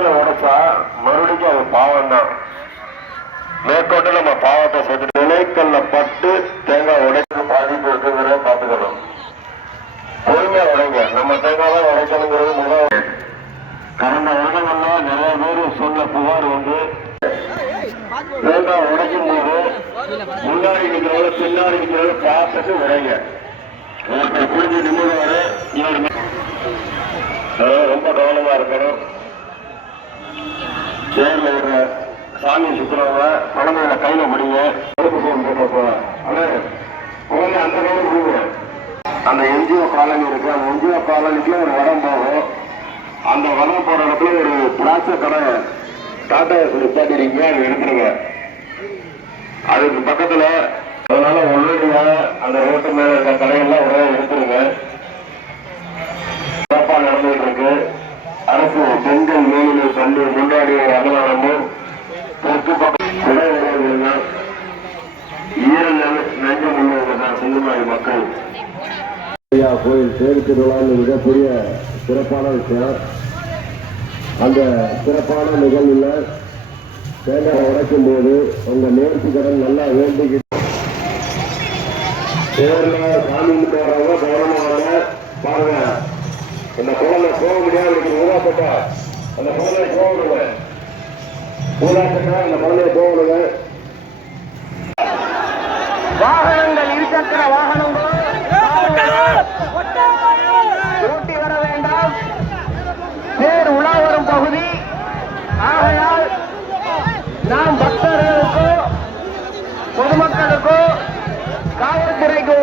தேங்காயில உடைச்சா மறுபடியும் அது பாவம் தான். மேற்கொண்டு நம்ம பாவத்தை சேர்த்து இலைக்கல்ல பட்டு தேங்காய் உடைக்க பாதிப்பு இருக்குங்கிறத பார்த்துக்கணும். பொறுமையா உடைங்க. நம்ம தேங்காய் தான் உடைக்கணுங்கிறது முதல். கடந்த வருடங்கள்லாம் நிறைய பேர் சொன்ன புகார் வந்து தேங்காய் உடைக்கும் போது முன்னாடி நிற்கிறவங்க பின்னாடி நிற்கிறவங்க பார்த்துட்டு உடைங்க. ஒருத்தர் புரிஞ்சு நிமிடுவாரு, ரொம்ப கவனமா இருக்கணும். தேர்ல ஒரு சாமி சுத்துறவங்க குழந்தைகளை கையில முடிங்க. அந்த கையில முடிங்க. அந்த என்ஜிஓ காலனி இருக்கு, அந்த என்ஜிஓ காலனிக்குள்ள ஒரு வடம் போகும். அந்த வடம் போற இடத்துல ஒரு திராட்சை கடை டாட்டா நிப்பாட்டிருக்கீங்க, அதை எடுத்துருங்க. அதுக்கு பக்கத்துல அதனால ஒழுங்கா அந்த ரோட்டு மேல இருக்க கடைகள்லாம் உடனே எடுத்துருங்க. சிறப்பா நடந்துட்டு இருக்கு. அரசு பெண்கள் மேல்நிலை பள்ளி முன்னாடி அலுவலகமும் தெற்கு பக்கம் ஈரல் நெஞ்சம் உள்ளவங்க சிந்துமாரி மக்கள் கோயில் தேர் திருவிழான்னு மிகப்பெரிய சிறப்பான விஷயம். அந்த சிறப்பான நிகழ்வுல தேங்காய் உடைக்கும் போது உங்க நேர்த்தி கடன் நல்லா வேண்டிக்கிட்டு தேர்ல சாமி வரவங்க கவனமாக பாருங்க. அந்த குழந்தை போக முடியாது. ஊதாப்பட்ட அந்த குழந்தைய போகணுங்க. ஊதாப்பட்ட அந்த குழந்தைய போகணுங்க. வாகனங்கள் இருசக்கர வாகனங்கள் ஊட்டி வர வேண்டாம். தேர் உலா வரும் பகுதி. ஆகையால் நாம் பக்தர்களுக்கோ பொதுமக்களுக்கோ காவல்துறைக்கு